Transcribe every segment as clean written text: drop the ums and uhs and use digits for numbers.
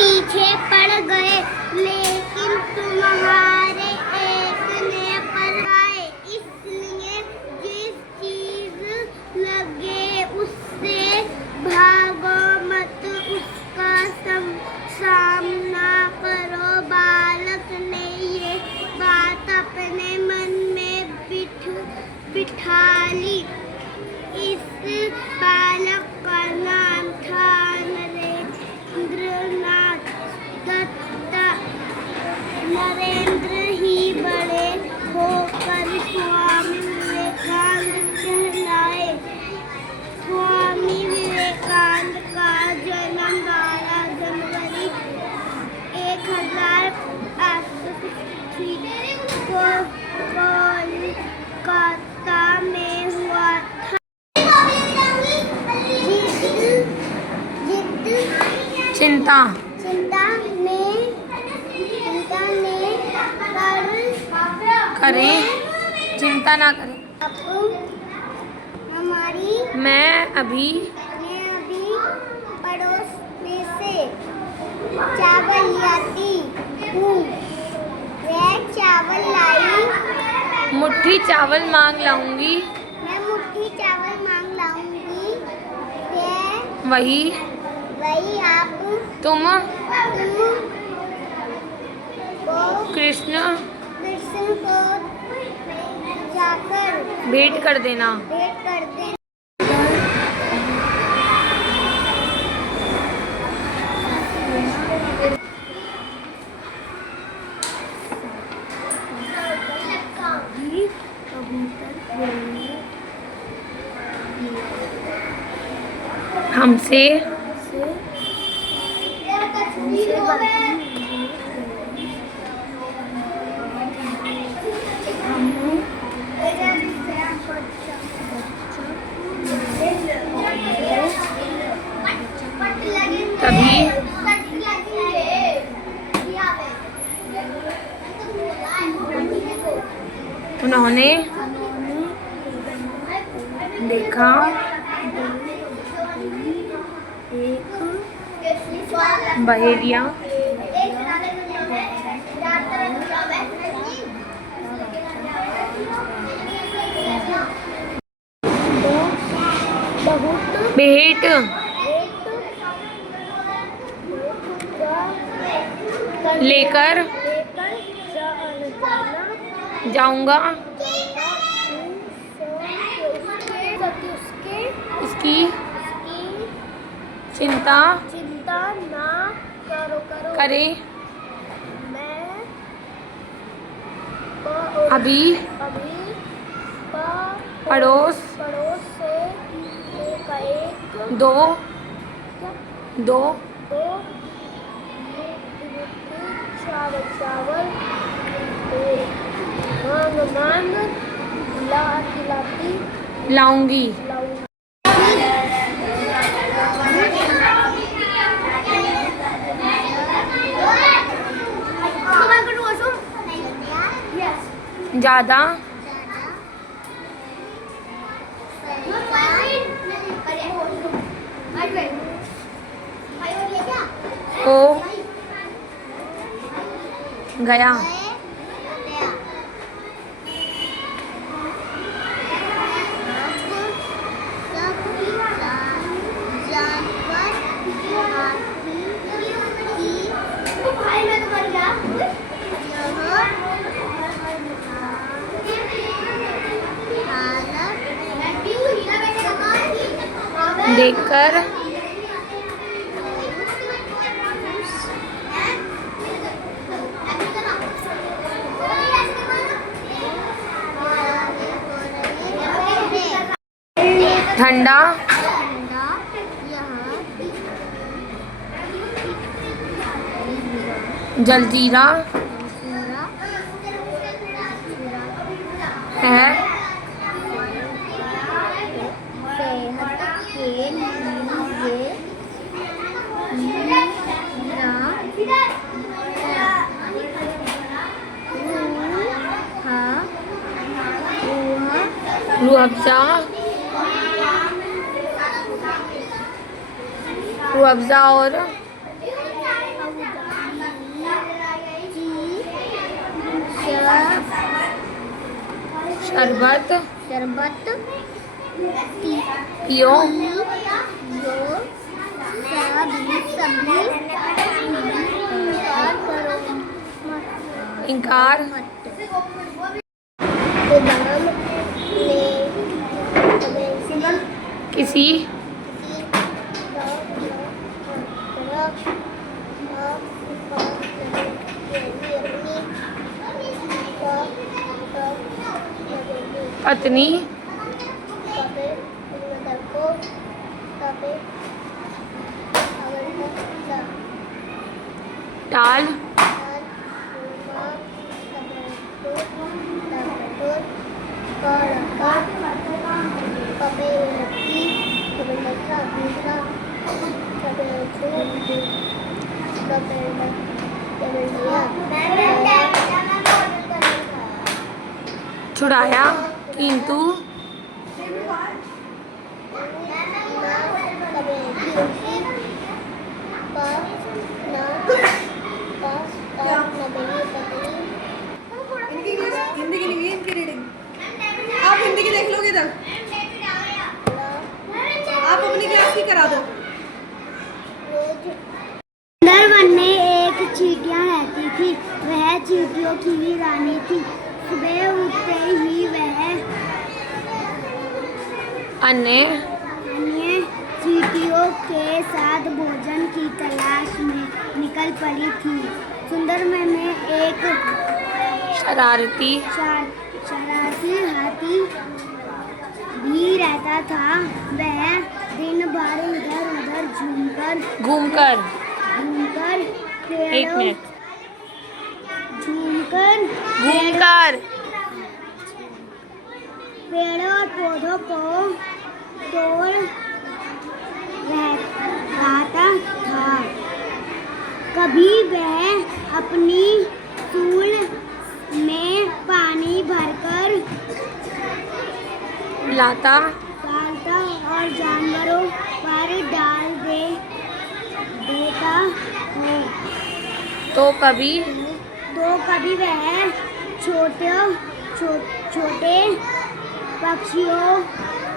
पीछे पड़ गए, लेकिन तुम्हारे एक ने परवाए, इसलिए जिस चीज लगे उससे भागो मत, उसका सामना करो। बालक ने ये बात अपने मन में बिठा ली। इस बालक का नाम था नरेंद्रनाथ दत्त। नरेंद्र ही बड़े होकर स्वामी विवेकानंद कहलाए। स्वामी विवेकानंद का जन्म 12 जनवरी 1863 को कोलकाता में हुआ था। चिंता करें, चिंता ना करें। मैं अभी पड़ोस में से चावल लाती हूँ। वह चावल लाई। मुट्ठी चावल मांग लाऊंगी। मैं मुट्ठी चावल मांग लाऊंगी। वही आप तुम को कृष्ण को जाकर भेंट कर देना। हमसे तभी उन्होंने देखा बहेलिया भेंट लेकर जाऊंगा। इसकी चिंता ना करे। मैं अभी पड़ोस से एक दो चावल खिलाती लाऊंगी। ज़्यादा हो गया। देखकर ठंडा जलजीरा है। रूह अफ़ज़ा और शरबत शरबत पियो यो सभी इनकार किसी पत्नी टाल छुड़ाया किंतु हिंदी की नहीं, इनकी रीडिंग आप हिंदी की देख लोगे इधर, आप अपनी क्लास की करा दो। सुंदर वन में एक चींटियां रहती थी। वह चींटियों की भी रानी थी। सुबह उठते ही वह अन्य चींटियों के साथ भोजन की तलाश में निकल पड़ी थी। सुंदर वन में एक शरारती शरारती हाथी भी रहता था। वह दिन भर इधर उधर घूमकर एक पेड़ों मिनट घूमकर पेड़ों और पौधों को तोड़ रहता था। कभी वह अपनी सूंड में पानी भरकर लाता और जानवरों पर डाल देता हो। तो कभी वह छोटे पक्षियों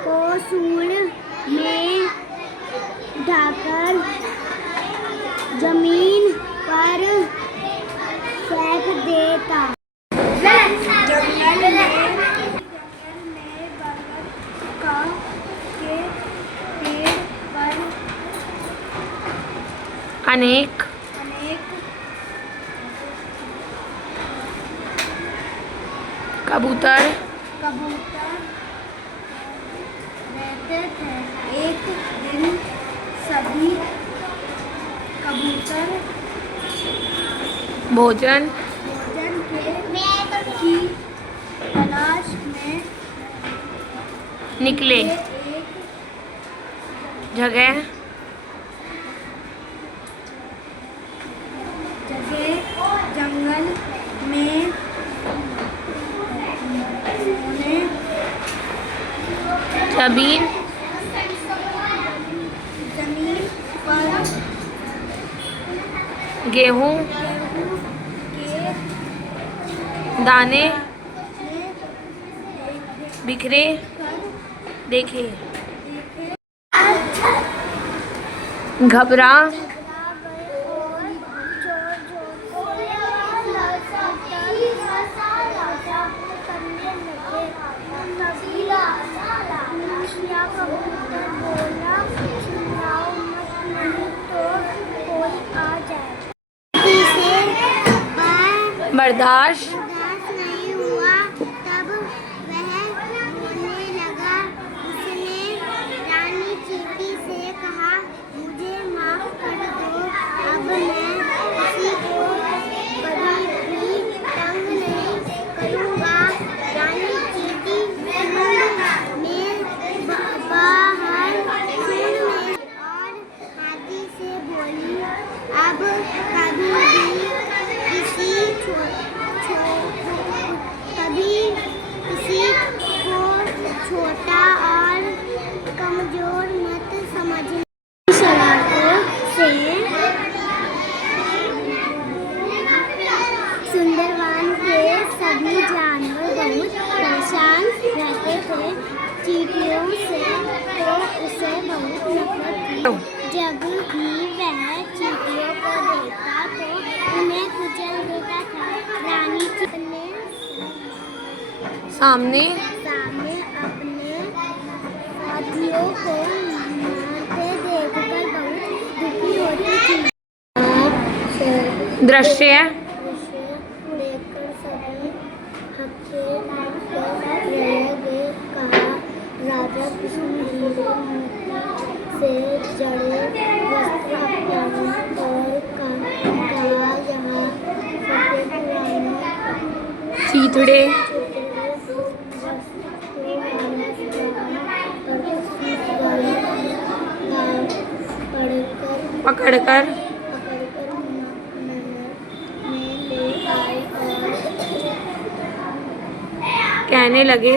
को सूंड में ढाकर जमीन पर फेंक देता। जंगल में बरगद के पेड़ पर अनेक कबूतर रहते थे। एक दिन सभी कबूतर भोजन की तलाश में निकले एक जगह जंगल में उन्हें जमीन पर गेहूं के दाने बिखरे देखे घबरा बर्दाश्त नहीं हुआ। तब वह रोने लगा। उसने रानी चींटी से कहा, मुझे माफ कर दो, अब मैं किसी को कभी भी तंग नहीं करूँगा। रानी चींटी सूंड में बाहर और हाथी से बोली, अब कभी किसी को छोटा और कमजोर मत समझना। शरारतों से सुंदरवन के सभी जानवर बहुत परेशान चींटियों से तो उसे बहुत नफरत थी। जब भी वह चींटियों को देखता तो उन्हें कुचल देता था। रानी अपने सामने सामने अपने साथियों को मारते देखकर बहुत दुखी होती थी। दृश्य उसे देखकर सभी हक्के रह गए। कहा, राजा कृष्ण हीरे मोती से जड़े वस्त्र पहने और कहा, यहाँ सफेद पुराने चीथड़े पकड़कर कहने लगे,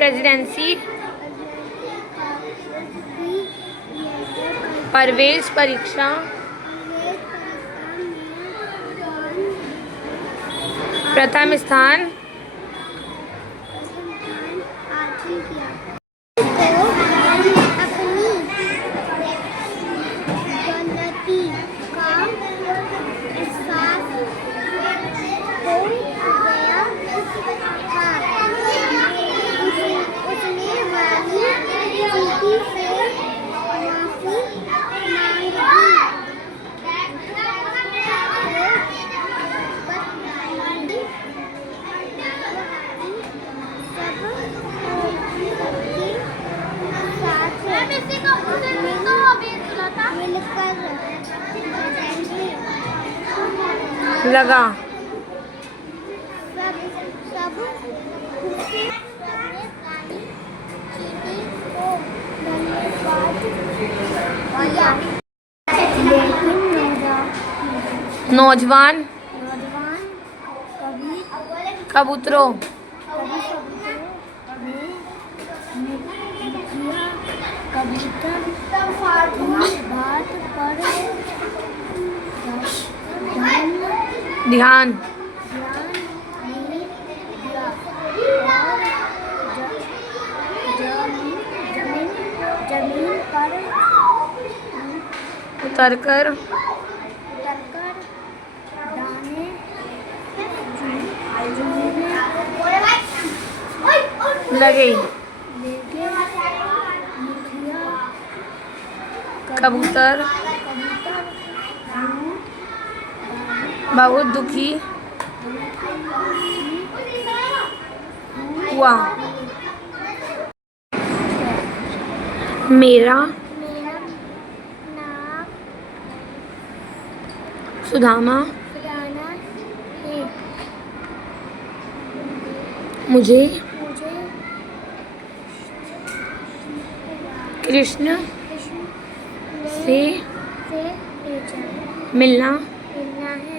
प्रेसिडेंसी प्रवेश परीक्षा प्रथम स्थान हासिल किया। अपनी गलती का एहसास हो गया था। उसने वाली चींटी से माफी मांगी। लगा सब खुशी नौजवान नौजवान कबूतरों कबूतर बात पर ध्यान जमीन पर उतरकर दाने लगे। लेके मुखिया कबूतर बहुत दुखी हुआ। मेरा मेरा नाम सुदामा सुदाना है। मुझे मुझे कृष्ण कृष्ण से भेजा मिलना मिलना है।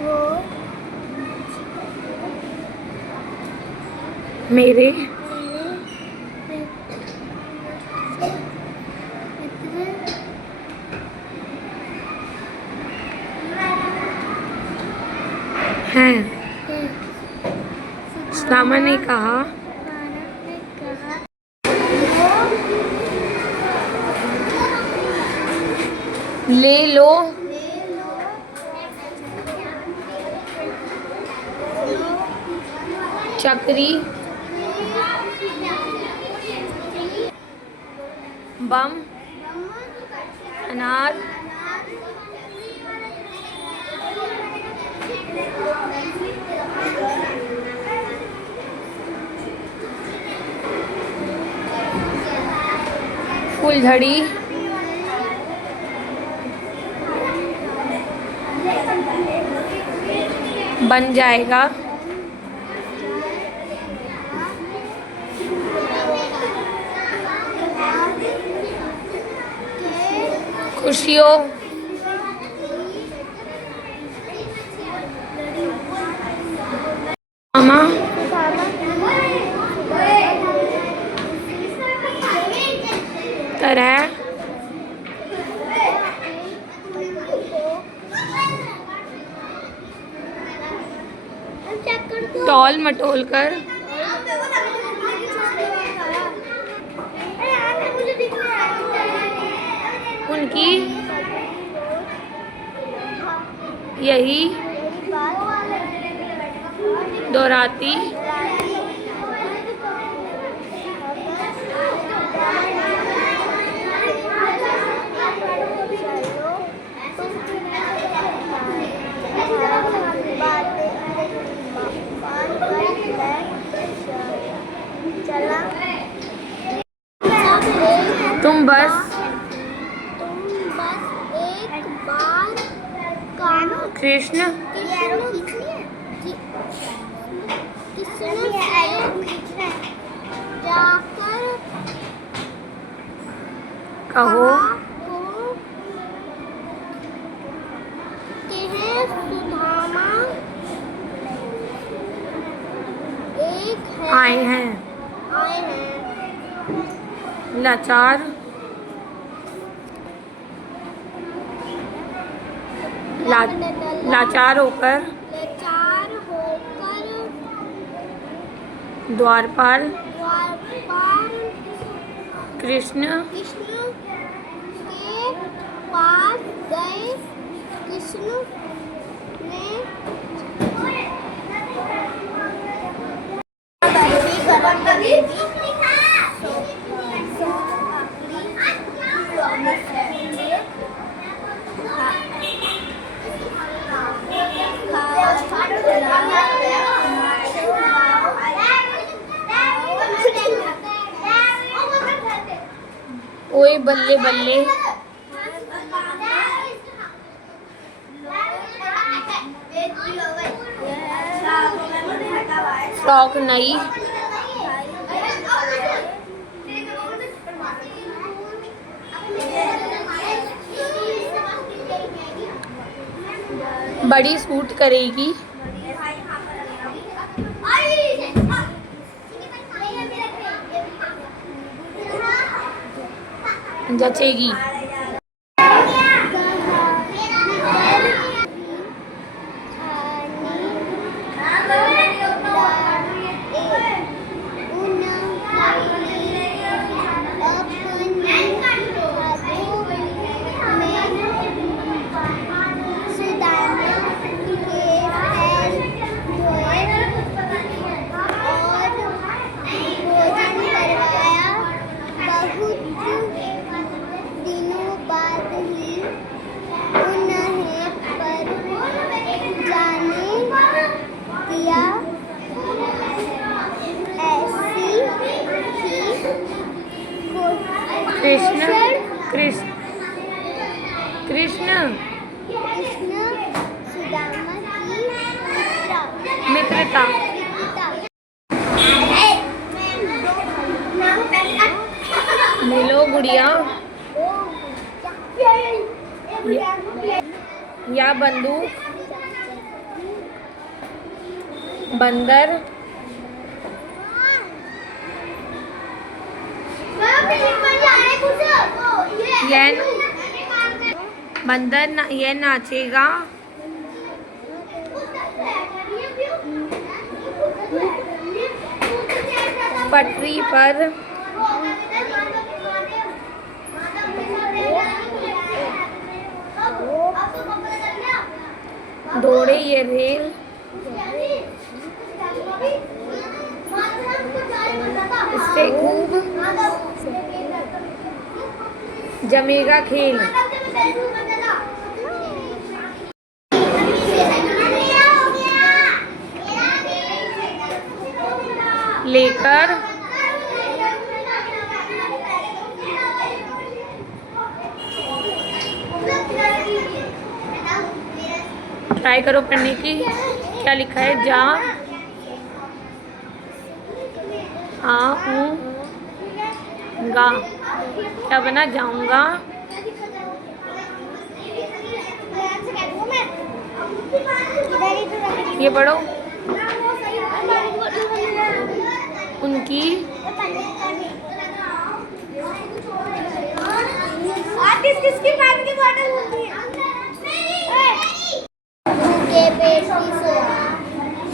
वो मेरे मेरे मित्र हैं। हैं। सुदामा ने कहा, भारत ने कहा, ले लो ले लो चक्री, बम, अनार, फूलझड़ी, बन जाएगा, खुशियों, मामा, तरह, टॉल मटोल कर, उनकी यही दोहराती तुम बस एक बार कृष्ण जाकर कहो सुदामा एक है आए हैं, लाचार, लाचार होकर द्वारपाल कृष्ण के पास गए। कृष्ण ने ओए बल्ले बल्ले, फ्रॉक नई, बड़ी सूट करेगी, जचेगी, कृष्ण कृष्ण कृष्ण सुदामा की मित्रता, मिलो गुड़िया या बंदूक, बंदर, ये नाचेगा, पटरी पर दौड़े ये रेल, इससे खूब जमेगा खेल। लेकर ट्राई करो पढ़ने की। क्या लिखा है? जा आऊंगा। क्या बना? जाऊंगा। ये पढ़ो। उनकी किसकी पानी की बोतल होती है? भूखे पेट ही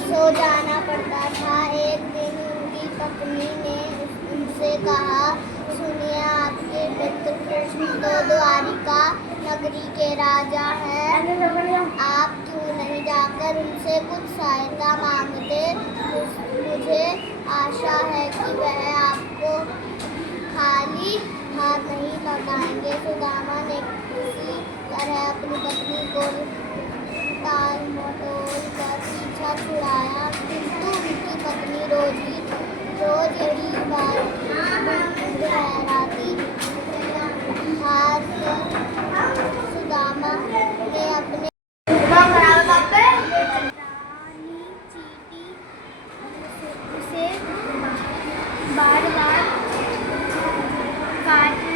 सो जाना पड़ता था। एक दिन उनकी पत्नी ने उनसे कहा, सुनिए, आपके मित्र कृष्ण तो द्वारिका नगरी के राजा हैं। आप क्यों नहीं जाकर उनसे कुछ सहायता मांगते? मुझे आशा है कि वह आपको खाली हाथ नहीं लौटाएंगे। सुदामा ने किसी तरह अपनी पत्नी को टाल मटोल कर पीछा छुड़ाया, किंतु उनकी पत्नी रोज यही बात दोहराती। हार कर सुदामा ने अपने उसे बार-बार काटने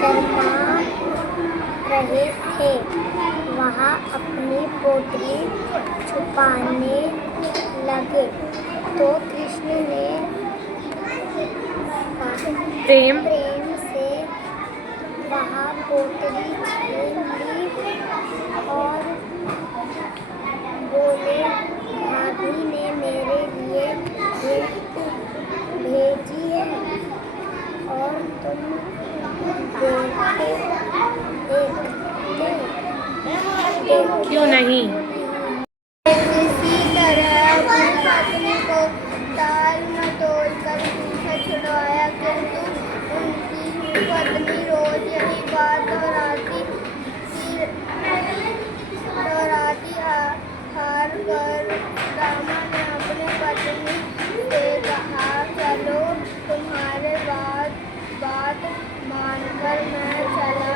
शर्मा रहे थे। वहाँ अपनी पोटली छुपाने लगे तो कृष्ण ने प्रेम से वहाँ पोटली छीन ली और बोले, भाभी ने मेरे लिए गिफ्ट भेजी है और तुम देखते क्यों नहीं? इसी तरह अपनी पत्नी को टाल मटोल कर पीछा छुड़वाया, किंतु उनकी पत्नी रोज यही बात दोहराती। हार कर सुदामा ने अपने पत्नी से कहा, चलो, तुम्हारे बात मानकर मैं चला